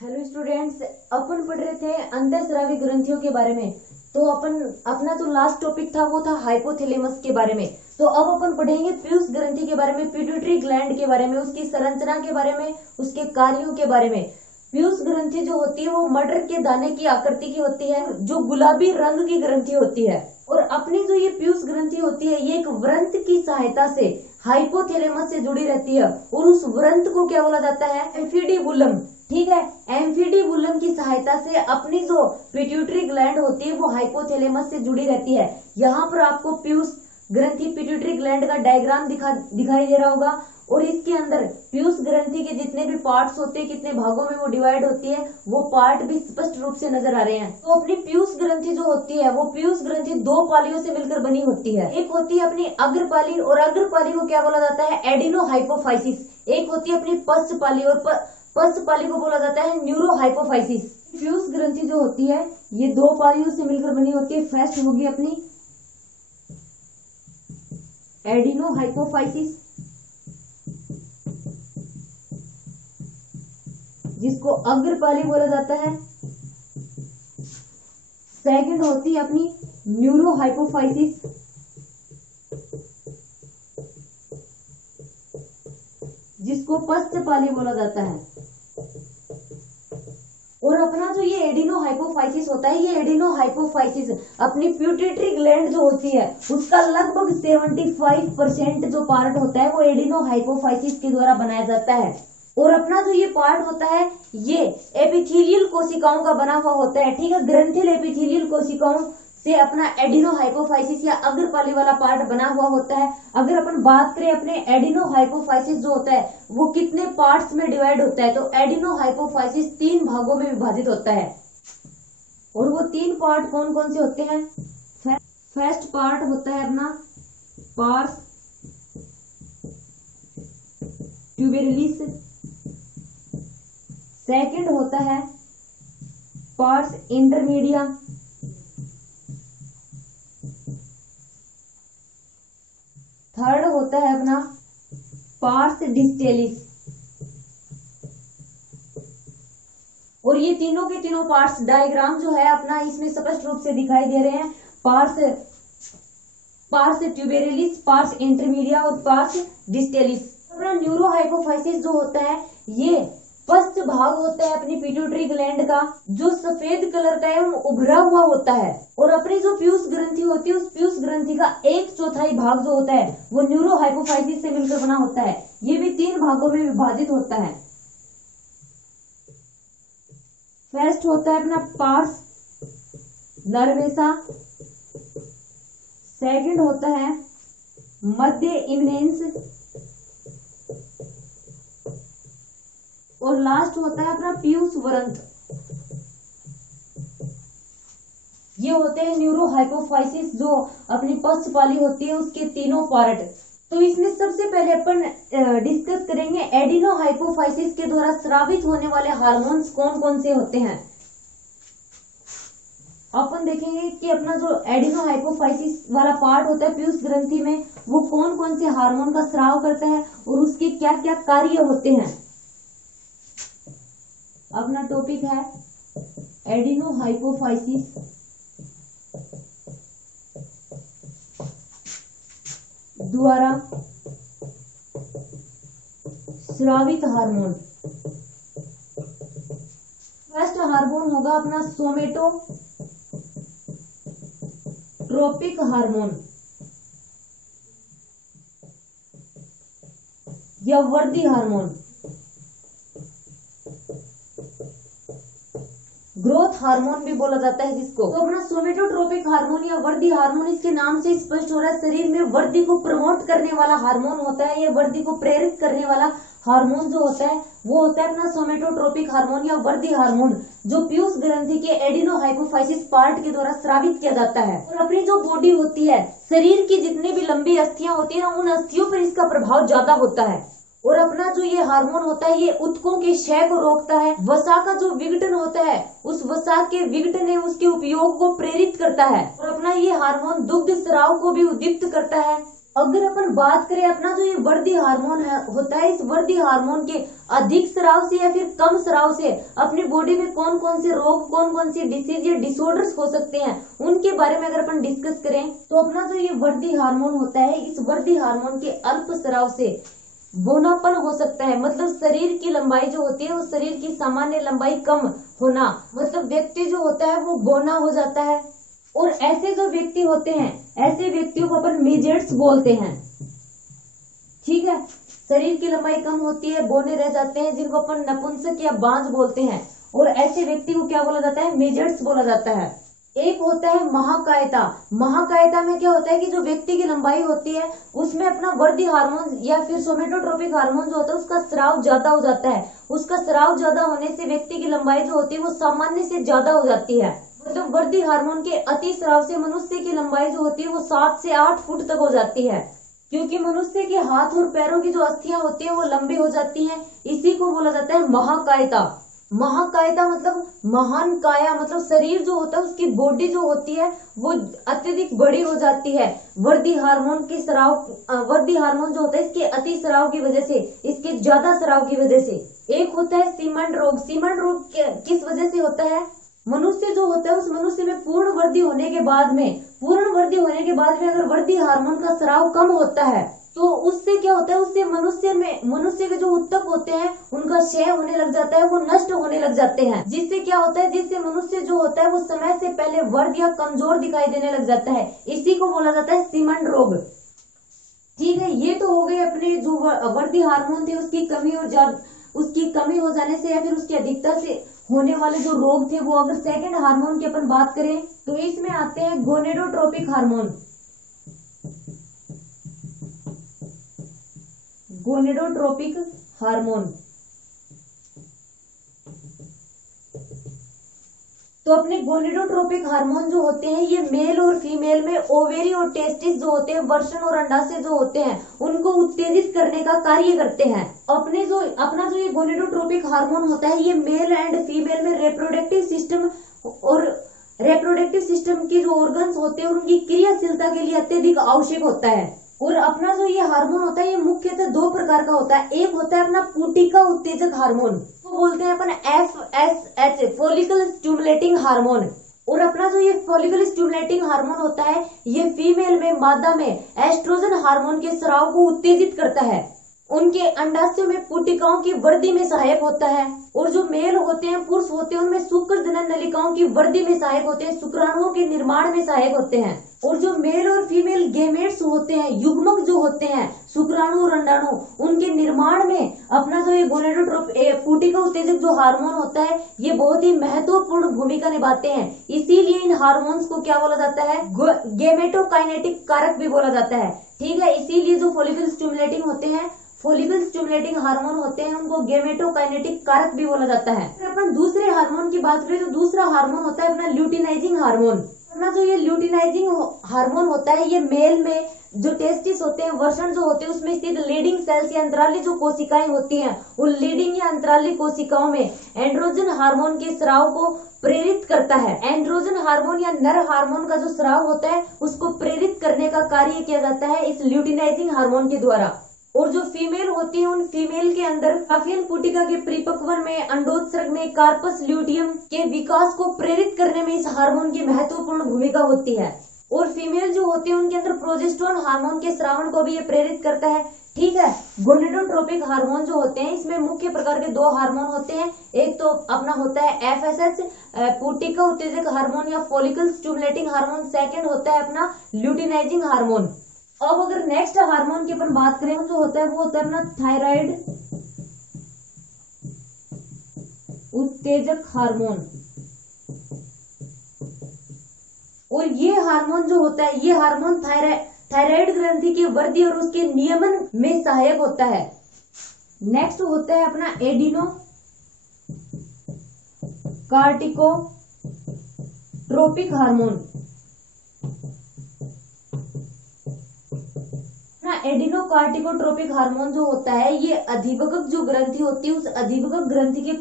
Hello students, अपन पढ़ रहे थे अंतःस्रावी ग्रंथियों के बारे में। तो अपना जो लास्ट टॉपिक था वो था हाइपोथैलेमस के बारे में। तो अब अपन पढ़ेंगे पीयूष ग्रंथि के बारे में, पिट्यूटरी ग्लैंड के बारे में, उसकी संरचना के बारे में, उसके कार्यों के बारे में। पीयूष ग्रंथि जो होती है वो मटर के दाने की आकृति की होती है, जो गुलाबी रंग की ग्रंथि होती है। और अपनी जो ये पीयूष ग्रंथि होती है ये एक व्रंत की सहायता से हाइपोथैलेमस से जुड़ी रहती है, और उस व्रंत को क्या बोला जाता है? एम्फीडीबुलम। ठीक है, एम्फीडीबुलम की सहायता से अपनी जो पिट्यूटरी ग्लैंड होती है वो हाइपोथैलेमस से जुड़ी रहती है। यहाँ पर आपको पीयूष ग्रंथि पिट्यूटरी ग्लैंड का डायग्राम दिखाई दे रहा होगा, और इसके अंदर पीयूष ग्रंथि के जितने भी पार्ट्स होते हैं, कितने भागों में वो डिवाइड होती है, वो पार्ट भी स्पष्ट रूप से नजर आ रहे हैं। तो अपनी पीयूष ग्रंथि जो होती है वो पीयूष ग्रंथि दो पालियों से मिलकर बनी होती है। एक होती है अपनी अग्रपाली, और अग्रपाली को क्या बोला जाता है? एडिनोहाइपोफाइसिस। एक होती है अपनी पश्चपाली, और पश्चपाली को बोला जाता है न्यूरोहाइपोफाइसिस। पीयूष ग्रंथि जो होती है ये दो पालियों से मिलकर बनी होती है। फर्स्ट होगी अपनी एडिनोहाइपोफाइसिस, जिसको अग्रपाली बोला जाता है। सेकंड होती है अपनी न्यूरोहाइपोफाइसिस, जिसको पश्चपाली बोला जाता है। और अपना जो ये एडिनोहाइपोफाइसिस होता है, ये एडिनोहाइपोफाइसिस अपनी पिट्यूटरी ग्लैंड जो होती है उसका लगभग 75% जो पार्ट होता है वो एडिनोहाइपोफाइसिस के द्वारा बनाया जाता है। और अपना जो ये पार्ट होता है ये एपिथेलियल कोशिकाओं का बना हुआ होता है। ठीक है, ग्रंथिल एपिथेलियल कोशिकाओं से अपना एडिनोहाइपोफाइसिस या अग्रपाली वाला पार्ट बना हुआ होता है। अगर अपन बात करें अपने एडिनोहाइपोफाइसिस जो होता है वो कितने पार्ट्स में डिवाइड होता है, तो एडिनोहाइपोफाइसिस 3 भागों में विभाजित होता है। और वो 3 पार्ट कौन कौन से होते हैं? फर्स्ट पार्ट होता है अपना पार्स ट्यूबेरिलिस, सेकंड होता है पार्स इंटरमीडिया, थर्ड होता है अपना पार्स डिस्टेलिस। और ये तीनों के तीनों पार्ट्स डायग्राम जो है अपना इसमें स्पष्ट रूप से दिखाई दे रहे हैं। पार्स ट्यूबेरिलिस, पार्स इंटरमीडिया और पार्स डिस्टेलिस। अपना न्यूरोहाइपोफाइसिस जो होता है ये पश्च भाग होता है अपनी पिट्यूटरी ग्लैंड का, जो सफेद कलर का है, उभरा हुआ होता है। और अपनी जो पीयूष ग्रंथि होती है उस पीयूष ग्रंथि का 1/4 भाग जो होता है वो न्यूरोहाइपोफाइसिस से मिलकर बना होता है। ये भी 3 भागों में विभाजित होता है। फर्स्ट होता है अपना पार्स नर्वेसा, सेकंड होता है मध्य इमिनेंस, और लास्ट होता है अपना पीयूष व्रंत। ये होते हैं न्यूरोहाइपोफाइसिस जो अपनी पश्चपाली होती है उसके तीनों पार्ट। तो इसमें सबसे पहले अपन डिस्कस करेंगे एडिनोहाइपोफाइसिस के द्वारा स्रावित होने वाले हार्मोन्स कौन कौन से होते हैं। अपन देखेंगे कि अपना जो एडिनोहाइपोफाइसिस वाला पार्ट होता है पीयूष ग्रंथि में वो कौन कौन से हार्मोन का स्राव करता है और उसके क्या क्या कार्य होते हैं। अपना टॉपिक है एडिनोहाइपोफाइसिस द्वारा स्रावित हार्मोन। फर्स्ट हार्मोन होगा अपना सोमेटोट्रोपिक हार्मोन या वर्दी हार्मोन। ग्रोथ हार्मोन भी बोला जाता है जिसको। तो अपना सोमेटोट्रोपिक हार्मोन या वर्दी हार्मोन इसके नाम से स्पष्ट हो रहा है, शरीर में वृद्धि को प्रमोट करने वाला हार्मोन होता है। ये वृद्धि को प्रेरित करने वाला हार्मोन जो होता है वो होता है अपना सोमेटोट्रोपिक हार्मोन या वृद्धि हार्मोन, जो पीयूष ग्रंथि के एडिनोहाइपोफाइसिस पार्ट के द्वारा स्रावित किया जाता है। और अपनी जो बॉडी होती है, शरीर की जितनी भी लंबी अस्थियां होती है उन अस्थियों पर इसका प्रभाव ज्यादा होता है। और अपना जो ये हार्मोन होता है ये ऊतकों के क्षय को रोकता है। वसा का जो विघटन होता है उस वसा के विघटन है उसके उपयोग को प्रेरित करता है। और अपना ये हार्मोन दुग्ध स्राव को भी उद्दीप्त करता है। अगर अपन बात करें अपना जो ये वर्दी हार्मोन होता है, इस वर्दी हार्मोन के अधिक स्राव से या फिर कम स्राव से अपनी बॉडी में कौन कौन से रोग, कौन कौन सी डिसीज या डिसऑर्डर्स हो सकते हैं, उनके बारे में अगर अपन डिस्कस करें तो अपना जो ये वर्दी हार्मोन होता है, इस वर्दी हार्मोन के अल्प स्राव से बौनापन हो सकता है। मतलब शरीर की लंबाई जो होती है वो शरीर की सामान्य लंबाई कम होना, मतलब व्यक्ति जो होता है वो बौना हो जाता है। और ऐसे जो व्यक्ति होते हैं, ऐसे व्यक्तियों को अपन मिजेट्स बोलते हैं। ठीक है, शरीर की लंबाई कम होती है, बौने रह जाते हैं, जिनको अपन नपुंसक या बांझ बोलते हैं। और ऐसे व्यक्ति को क्या बोला जाता है? मिजेट्स बोला जाता है। एक होता है महाकायता। महाकायता में क्या होता है कि जो व्यक्ति की लंबाई होती है उसमें अपना वर्दी हार्मोन या फिर सोमेटोट्रोपिक हार्मोन जो होता है उसका स्राव ज्यादा हो जाता है। उसका स्राव ज्यादा होने से व्यक्ति की लंबाई जो होती है वो सामान्य से ज्यादा हो जाती है। मतलब वर्दी हार्मोन के अति स्राव से मनुष्य की लंबाई जो होती है वो 7 से 8 फुट तक हो जाती है, क्योंकि मनुष्य के हाथ और पैरों की जो अस्थियां होती है वो लंबी हो जाती हैं। इसी को बोला जाता है महाकायता। महाकायता मतलब महान काया, मतलब शरीर जो होता है उसकी बॉडी जो होती है वो अत्यधिक बड़ी हो जाती है वर्दी हार्मोन के स्राव, वर्दी हार्मोन जो होता है इसके अति स्राव की वजह से, इसके ज्यादा स्राव की वजह से। एक होता है सीमन रोग। सीमन रोग किस वजह से होता है? मनुष्य जो होता है उस मनुष्य में पूर्ण वृद्धि होने के बाद में अगर वृद्धि हार्मोन का स्राव कम होता है तो उससे क्या होता है, उससे मनुष्य के जो ऊतक होते हैं उनका क्षय होने लग जाता है, वो नष्ट होने लग जाते हैं। जिससे क्या होता है, जिससे मनुष्य जो होता है वो समय से पहले वर्ग या कमजोर दिखाई देने लग जाता है। इसी को बोला जाता है सीमन रोग। ठीक है, ये तो हो गए अपने जो वर्दी हार्मोन थे उसकी कमी और उसकी कमी हो जाने से या फिर उसकी अधिकता से होने वाले जो रोग थे वो। अगर सेकंड हार्मोन की अपन बात करें तो इसमें आते हैं गोनेडोट्रोपिक हार्मोन। Gonadotropic hormone. तो अपने गोनेडोट्रोपिक हार्मोन जो होते हैं ये मेल और फीमेल में ओवेरी और टेस्टिस जो होते हैं, वर्षण और अंडाशय जो होते हैं उनको उत्तेजित करने का कार्य करते हैं। अपना जो ये गोनेडोट्रोपिक हार्मोन होता है ये मेल एंड फीमेल में रिप्रोडक्टिव सिस्टम की जो ऑर्गन्स होते हैं उनकी क्रियाशीलता के लिए अत्यधिक आवश्यक होता है। और अपना जो ये हार्मोन होता है ये मुख्यतः 2 प्रकार का होता है। एक होता है अपना पुटिका उत्तेजक हार्मोन, तो बोलते हैं अपन FSH, फॉलिकल स्टिमुलेटिंग हार्मोन। और अपना जो ये फॉलिकल स्टिमुलेटिंग हार्मोन होता है ये फीमेल में, मादा में एस्ट्रोजन हार्मोन के स्राव को उत्तेजित करता है, उनके अंडाशयों में पुटिकाओं की वृद्धि में सहायक होता है। और जो मेल होते हैं, पुरुष होते हैं, उनमें शुक्र जनन नलिकाओं की वृद्धि में सहायक होते हैं, शुक्राणुओं के निर्माण में सहायक होते हैं। और जो मेल और फीमेल गेमेट्स होते हैं, युग्मक जो होते हैं, शुक्राणु और अंडाणु, उनके निर्माण में अपना जो ये पुटिका उत्तेजक जो हार्मोन होता है ये बहुत ही महत्वपूर्ण भूमिका निभाते हैं। इसीलिए इन हार्मोन्स को क्या बोला जाता है? गेमेटोकाइनेटिक कारक भी बोला जाता है। ठीक है, इसीलिए जो फॉलिकल स्टिमुलेटिंग हार्मोन होते हैं उनको गेमेटोकाइनेटिक कारक भी बोला जाता है। अगर अपन दूसरे हार्मोन की बात करें तो दूसरा हार्मोन होता है अपना ल्यूटिनाइजिंग हार्मोन। अपना जो ये ल्यूटिनाइजिंग हार्मोन होता है ये मेल में जो टेस्टिस होते हैं, वर्षण जो होते हैं, उसमें स्थित लीडिंग सेल्स या अंतराली जो कोशिकाएं होती हैं उन लीडिंग या अंतराली कोशिकाओं में एंड्रोजन हार्मोन के स्राव को प्रेरित करता है। एंड्रोजन हार्मोन या नर हार्मोन का जो स्राव होता है उसको प्रेरित करने का कार्य किया जाता है इस ल्यूटिनाइजिंग हार्मोन के द्वारा। और जो फीमेल होती है उन फीमेल के अंदर काफियन पुटिका के परिपक्वन में, अंडोत्सर्ग में कार्पस ल्यूटियम के विकास को प्रेरित करने में इस हार्मोन की महत्वपूर्ण भूमिका होती है। और फीमेल जो होती है उनके अंदर प्रोजेस्टेरोन हार्मोन के स्रावण को भी ये प्रेरित करता है। ठीक है, गोनेडोट्रोपिक हार्मोन जो होते हैं इसमें मुख्य प्रकार के 2 हार्मोन होते हैं। एक तो अपना होता है FSH, पुटिका उत्तेजक हार्मोन या फॉलिकल स्टिमुलेटिंग हार्मोन। सेकंड होता है अपना ल्यूटिनाइजिंग हार्मोन। अब अगर नेक्स्ट हार्मोन की अपन बात करें जो होता है वो होता है अपना थायराइड उत्तेजक हार्मोन। और ये हार्मोन जो होता है ये हार्मोन थायराइड ग्रंथि की वृद्धि और उसके नियमन में सहायक होता है। नेक्स्ट होता है अपना एडिनो कार्टिकोट्रोपिक हार्मोन। अपना एडिनोकार्टिकोट्रोपिक हार्मोन जो होता है ये अधिभगक जो ग्रंथि होती है उस अधिभगक ग्रंथि के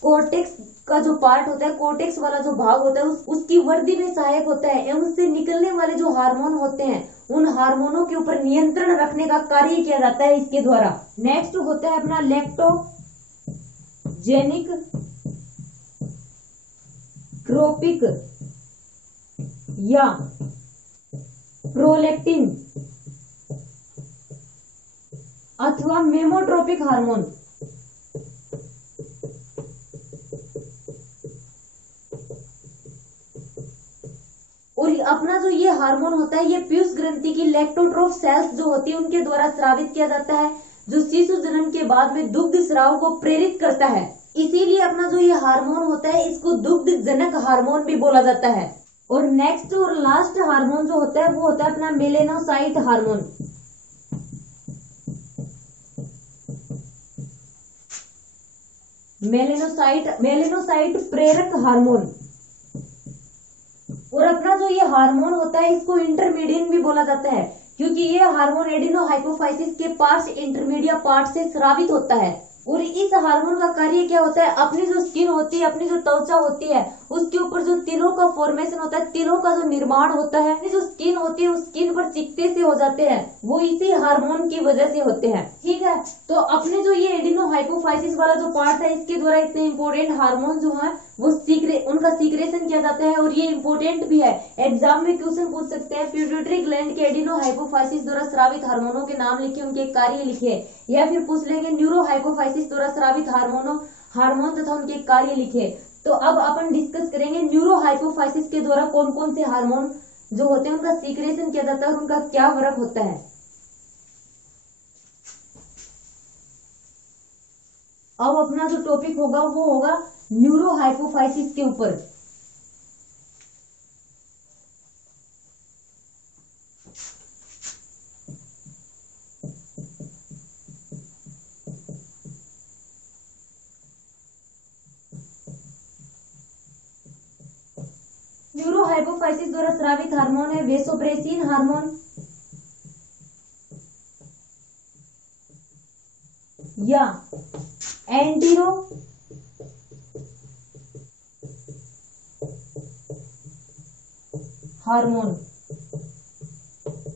कोर्टेक्स का जो पार्ट होता है, कोर्टेक्स वाला जो भाग होता है उसकी वृद्धि में सहायक होता है एवं उससे निकलने वाले जो हार्मोन होते हैं उन हार्मोनों के ऊपर नियंत्रण रखने का कार्य किया जाता है इसके द्वारा। नेक्स्ट होता है अपना लैक्टोजेनिक ट्रोपिक या प्रोलैक्टिन अथवा मेमोट्रोपिक हार्मोन। और अपना जो ये हार्मोन होता है ये पीयूष ग्रंथि की लैक्टोट्रोफ सेल्स जो होती है उनके द्वारा स्रावित किया जाता है, जो शिशु जन्म के बाद में दुग्ध स्राव को प्रेरित करता है। इसीलिए अपना जो ये हार्मोन होता है इसको दुग्ध जनक हार्मोन भी बोला जाता है। और नेक्स्ट और लास्ट हार्मोन जो होता है वो होता है अपना मेलेनोसाइट हार्मोन। मेलेनोसाइट प्रेरक हार्मोन। और अपना जो ये हार्मोन होता है इसको इंटरमीडियन भी बोला जाता है क्योंकि ये हार्मोन एडिनोहाइपोफाइसिस के पार्ट्स इंटरमीडिया पार्ट से स्रावित होता है। और इस हार्मोन का कार्य क्या होता है, अपनी जो स्किन होती है, अपनी जो त्वचा होती है उसके ऊपर जो तिलों का फॉर्मेशन होता है, तिलों का जो निर्माण होता है, जो स्किन होती है उस स्किन पर चिकते से हो जाते हैं वो इसी हार्मोन की वजह से होते हैं। ठीक है, तो अपने जो ये एडिनोहाइपोफाइसिस वाला जो पार्ट है इसके द्वारा इतने इंपॉर्टेंट हार्मोन जो है वो उनका सीक्रेशन किया जाता है और ये इंपॉर्टेंट भी है। एग्जाम में क्वेश्चन पूछ सकते हैं पिट्यूटरी ग्लैंड के एडिनोहाइपोफाइसिस द्वारा स्रावित हार्मोनों के नाम लिखे, उनके कार्य लिखे, या फिर पूछ लेंगे न्यूरोहाइपोफाइसिस द्वारा स्रावित हार्मोन तथा उनके कार्य लिखे। तो अब अपन डिस्कस करेंगे न्यूरोहाइपोफाइसिस के द्वारा कौन कौन से हार्मोन जो होते हैं उनका सीक्रेशन किया जाता है और उनका क्या फर्क होता है। अब अपना जो टॉपिक होगा वो होगा न्यूरोहाइपोफाइसिस के ऊपर। न्यूरोहाइपोफाइसिस द्वारा स्रावित हार्मोन है वेसोप्रेसिन हार्मोन या एंटीरो हार्मोन।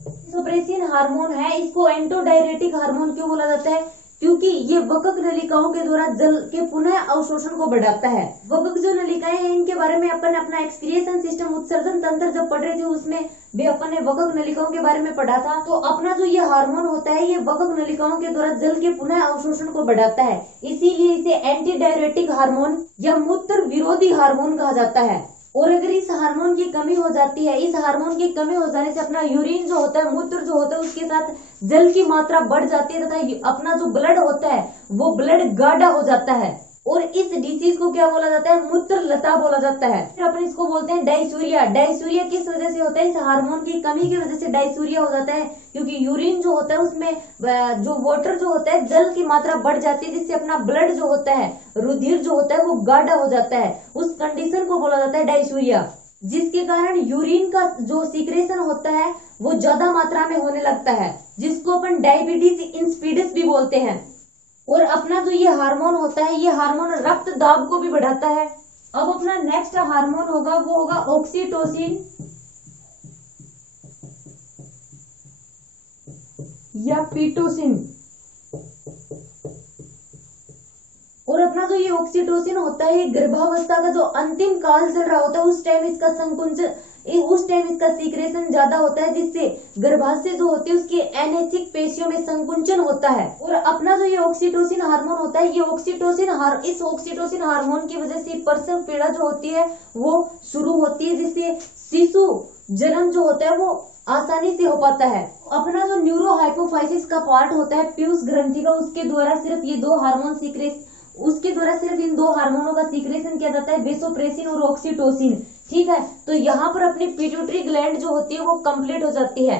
वेसोप्रेसिन हार्मोन है, इसको एंटोडायरेटिक हार्मोन क्यों बोला जाता है, क्योंकि ये वकक नलिकाओं के द्वारा जल के पुनः अवशोषण को बढ़ाता है। वकक जो नलिकाएं हैं इनके बारे में अपन अपना एक्सक्रिएशन सिस्टम उत्सर्जन तंत्र जब पढ़ रहे थे उसमें भी अपन ने वकक नलिकाओं के बारे में पढ़ा था। तो अपना जो ये हार्मोन होता है ये वकक नलिकाओं के द्वारा जल के पुनः अवशोषण को बढ़ाता है, इसीलिए इसे एंटीडायरेटिक हार्मोन या मूत्र विरोधी हार्मोन कहा जाता है। और अगर इस हार्मोन की कमी हो जाती है, इस हार्मोन की कमी हो जाने से अपना यूरिन जो होता है, मूत्र जो होता है उसके साथ जल की मात्रा बढ़ जाती है तथा अपना जो ब्लड होता है वो ब्लड गाढ़ा हो जाता है और इस डिसीज को क्या बोला जाता है, मूत्र लता बोला जाता है। फिर अपन इसको बोलते हैं डायसूरिया। डायसूरिया किस वजह से होता है, इस हार्मोन की कमी की वजह से डायसूरिया हो जाता है, क्योंकि यूरिन जो होता है उसमें जो वाटर जो होता है जल की मात्रा बढ़ जाती है जिससे अपना ब्लड जो होता है, रुधिर जो होता है वो गाढ़ा हो जाता है। उस कंडीशन को बोला जाता है डायसूरिया, जिसके कारण यूरिन का जो सीक्रेशन होता है वो ज्यादा मात्रा में होने लगता है, जिसको अपन डायबिटीज इंसिपिडस भी बोलते हैं। और अपना जो ये हार्मोन होता है ये हार्मोन रक्त दाब को भी बढ़ाता है। अब अपना नेक्स्ट हार्मोन होगा वो होगा ऑक्सीटोसिन या पीटोसिन। और अपना जो ये ऑक्सीटोसिन होता है ये गर्भावस्था का जो अंतिम काल चल रहा होता है उस टाइम इसका सीक्रेशन ज्यादा होता है, जिससे गर्भाशय जो होती है उसकी एनेथिक पेशियों में संकुंचन होता है। और अपना जो ये ऑक्सीटोसिन हार्मोन होता है ये इस ऑक्सीटोसिन हार्मोन की वजह से प्रसव पीड़ा जो होती है वो शुरू होती है, जिससे शिशु जन्म जो होता है वो आसानी से हो पाता है। अपना जो न्यूरोहाइपोफाइसिस का पार्ट होता है पीयूष ग्रंथि का, उसके द्वारा सिर्फ इन दो हार्मोनों का सीक्रेशन किया जाता है, वेसोप्रेसिन और ऑक्सीटोसिन। ठीक है, तो यहाँ पर अपनी पिट्यूटरी ग्लैंड जो होती है वो कंप्लीट हो जाती है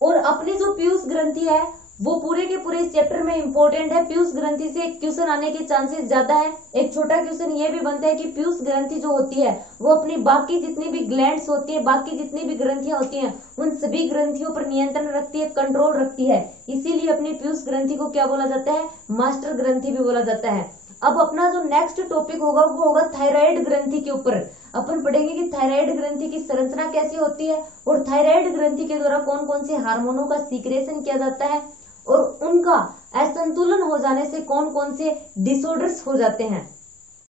और अपनी जो पीयूष ग्रंथि है वो पूरे के पूरे इस चैप्टर में इंपॉर्टेंट है। पीयूष ग्रंथि से क्वेश्चन आने के चांसेस ज्यादा है। एक छोटा क्वेश्चन ये भी बनता है कि पीयूष ग्रंथि जो होती है वो अपनी बाकी जितनी भी ग्लैंड्स होती है, बाकी जितनी भी ग्रंथियां होती हैं, उन सभी ग्रंथियों पर नियंत्रण रखती है, कंट्रोल रखती है। इसीलिए अपनी पीयूष ग्रंथि को क्या बोला जाता है? मास्टर ग्रंथि भी बोला जाता है। अब अपना जो नेक्स्ट टॉपिक होगा वो होगा थायराइड ग्रंथि के ऊपर। अपन पढ़ेंगे कि थायराइड ग्रंथि की संरचना कैसी होती है और थायराइड ग्रंथि के द्वारा कौन कौन से हार्मोनों का सीक्रेशन किया जाता है और उनका असंतुलन हो जाने से कौन कौन से डिसऑर्डर्स हो जाते हैं।